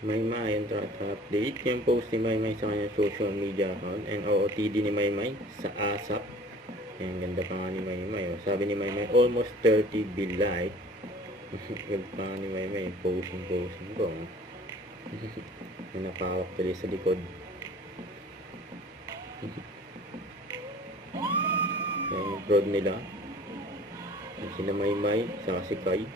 Maymay ang update yung post ni Maymay sa kanyang social media account and OOTD ni Maymay sa ASAP. Ang ganda pa nga ni Maymay. Oh. Sabi ni Maymay, almost 30 bilay. Ganda pa nga ni Maymay. Posing ko. May napawak tuloy sa likod. Yan yung prod nila. Sila Maymay, saka si Kai.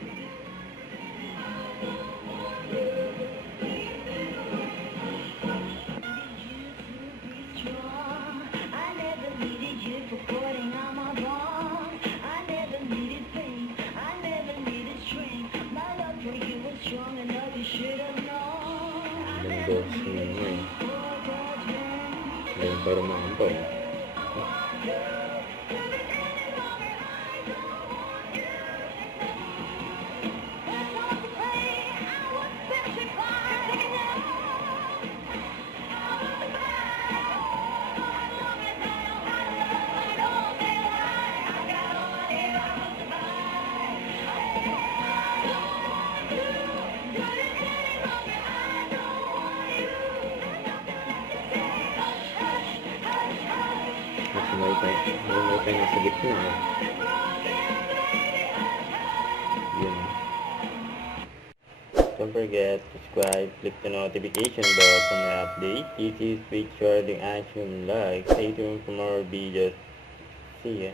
Dos Maymay. Ayun pa rumampaw. May tayo nasa gitna. Yun. Don't forget to subscribe, click the notification bell for my update. This is Richard, the Action Like. Stay tuned for more videos. See ya.